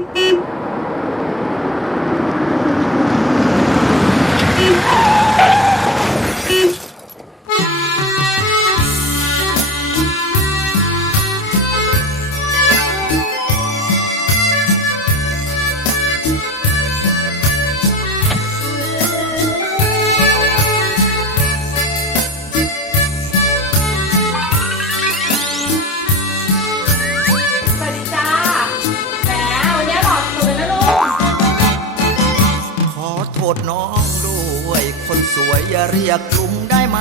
Beep, beep. น้องด้วย คนสวยอย่าเรียกลุงได้ไหม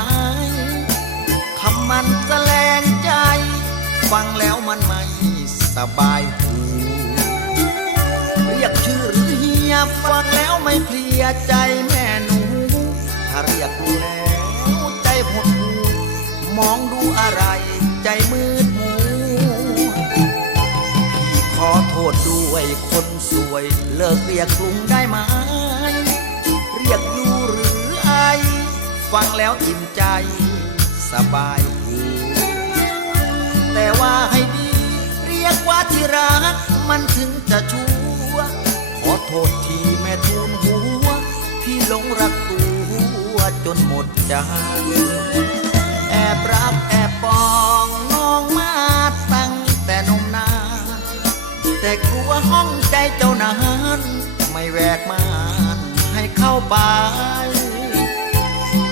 คำมันแสลงใจ ฟังแล้วมันไม่สบายหูเรียกชื่อหรือเฮียฟังแล้วไม่เพลียใจแม่หนู ถ้าเรียกลุงแล้วใจหดหูมองดูอะไรใจมืดมัวพี่ขอโทษด้วยคนสวย เลิกเรียกลุงได้ไหม รียกยูหรือไอ ฟังแล้วอิ่มใจสบายหูแต่ว่าให้ดี เรียกว่าที่รัก มันถึงจะชัวขอโทษทีแม่ทูลหัวพี่หลงรักตัวจนหมดใจแอบรักแอบปองน้องมาตั้งแต่นมนานแต่กลัวห้อง ไป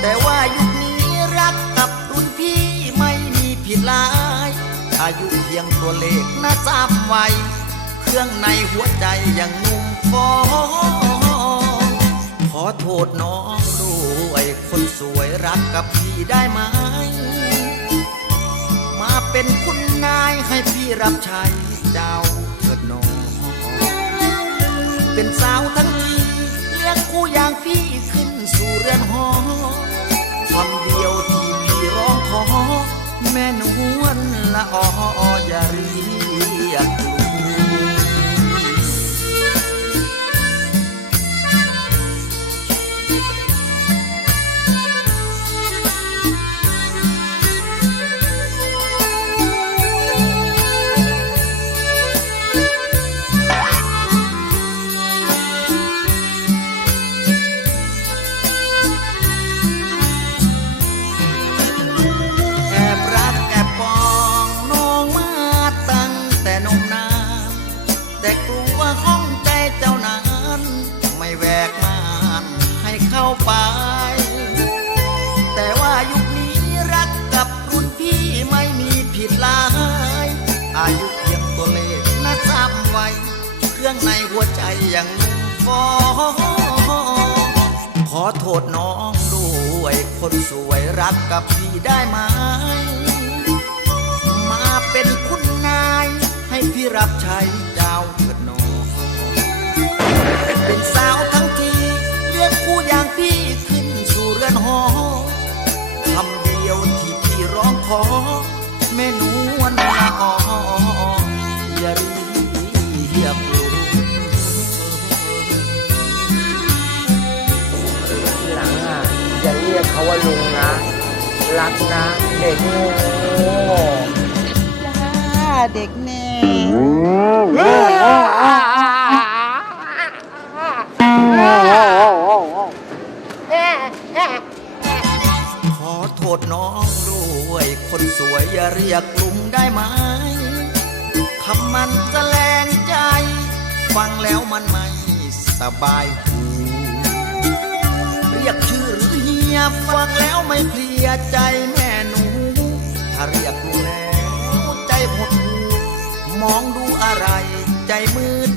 แต่ว่ายุคนี้รักกับรุ่นพี่ไม่มีผิดหลาย อายุเพียงตัวเลขนะจำไว้ เครื่องในหัวใจยังนุ่มฟองขอโทษน้องด้วยคนสวยรักกับพี่ได้ไหม มาเป็นคุณนายให้พี่รับใช้เจ้าเถิดน้อง เป็นสาวทั้ง คู่อย่างพี่ขึ้นสู่เรือนหอคำเดียวที่พี่ร้องขอแม่นวลละออ กลัวห้องใจเจ้านั้นไม่แวกมานให้เข้าไป แต่ว่ายุคนี้รักกับรุ่นพี่ไม่มีผิดลาย อายุเพียงตัวเลขนะจำไว้ เครื่องในหัวใจยังฟองขอโทษน้องด้วยคนสวยรักกับพี่ได้ไหมมาเป็นคุณนายให้พี่รับใช้เจ้าเถิดน้อง เป็นสาวทั้งทีเรียกคู่อย่างพี่ขึ้นสู่เรือนหอคำเดียวที่พี่ร้องขอแม่นวลละอออย่าเรียกลุงหลังอะอย่าเรียกเขาว่าลุงนะ รักนะเด็กโง่จ้าเด็กแน่ คนสวยอย่าเรียกลุงได้ไหมคำมันแสลงใจ ฟังแล้วมันไม่สบายหูเรียกชื่อหรือเฮียฟังแล้วไม่เพลียใจแม่หนู ถ้าเรียกลุงแล้วใจหดหูมองดูอะไรใจมืด